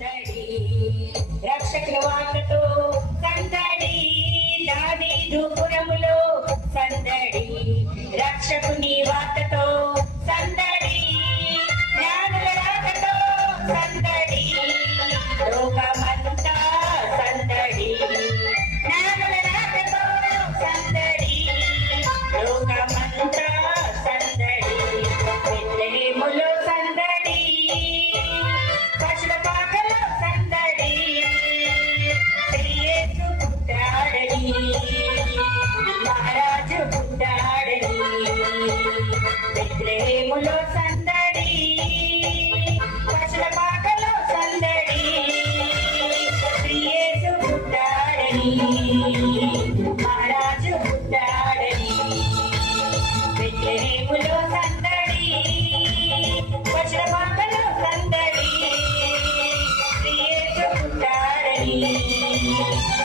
సందడి రక్షకుల వార్తతో సందడి దావీదు పురములో సందడి రక్షకుని వార్తతో సందడి జ్ఞానుల రాకతో సందడి లోకమంతా సందడి జ్ఞానుల రాకతో సందడి లోకమంతా సందడి బెత్లెహేములో సందడి పశుల పాకలో సందడి యేసు పుట్టాడని మహారాజు పుట్టాడని బెత్లెహేములో సందడి పశుల పాకలో సందడి యేసు పుట్టాడని మహారాజు పుట్టాడని బెత్లెహేములో సందడి పశుల పాకలో సందడి యేసు పుట్టాడని